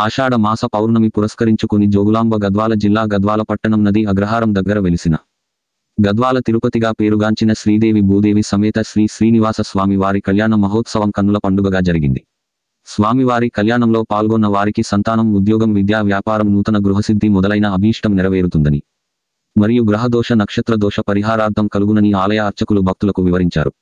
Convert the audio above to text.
ఆషాఢ మాస పౌర్ణమి పురస్కరించుకుని జోగులాంబ గద్వాల జిల్లా గద్వాల పట్టణం నది అగ్రహారం దగ్గర వెలిసిన గద్వాల తిరుపతిగా పేరుగాంచిన శ్రీదేవి భూదేవి సమేత శ్రీ శ్రీనివాస స్వామి వారి కళ్యాణ మహోత్సవం కన్నుల పండుగగా జరిగింది. స్వామివారి కళ్యాణంలో పాల్గొన్న వారికి సంతానం, ఉద్యోగం, విద్యా, వ్యాపారం, నూతన గృహసిద్ధి మొదలైన అభీష్టం నెరవేరుతుందని మరియు గ్రహదోష, నక్షత్ర దోష పరిహారార్థం కలుగునని ఆలయ అర్చకులు భక్తులకు వివరించారు.